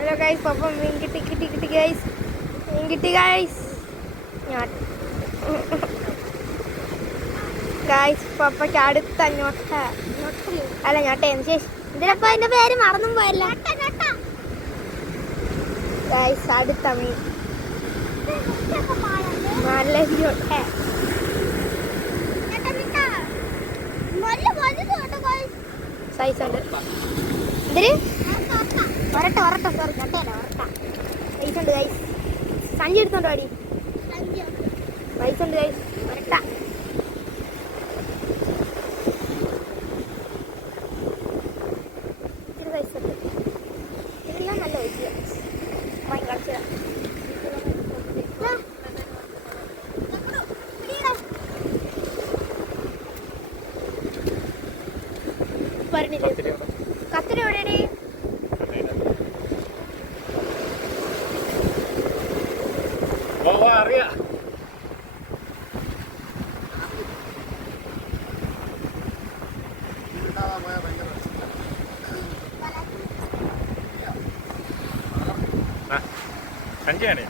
Hello guys, പപ്പ മീൻ കിട്ടി guys, മീൻ കിട്ടി guys. Guys പപ്പയ്ക്ക് അടുത്ത ഞൊട്ട അല്ല ഞൊട്ടയെന്ന് ശേഷി ഇതിനപ്പോ അതിന്റെ പേര് മറന്നും പോയല്ല ഗൈസ്. അടുത്ത മീൻ നല്ല ഞൊട്ട സൈസ് ഉണ്ട്. ഇതില് ഒരട്ട സോറി ഞൊട്ടയല്ല ഒരട്ട സൈസ് ഉണ്ട് ഗൈസ്. സഞ്ചി എടുത്തോണ്ടോ അടി സൈസ് ഉണ്ട് ഗൈസ് ഒരട്ട. ഇതെല്ലാം നല്ല കളിച്ച കത്തിരി എവിടെയാണ്? അറിയാം. സഞ്ചിയാണ്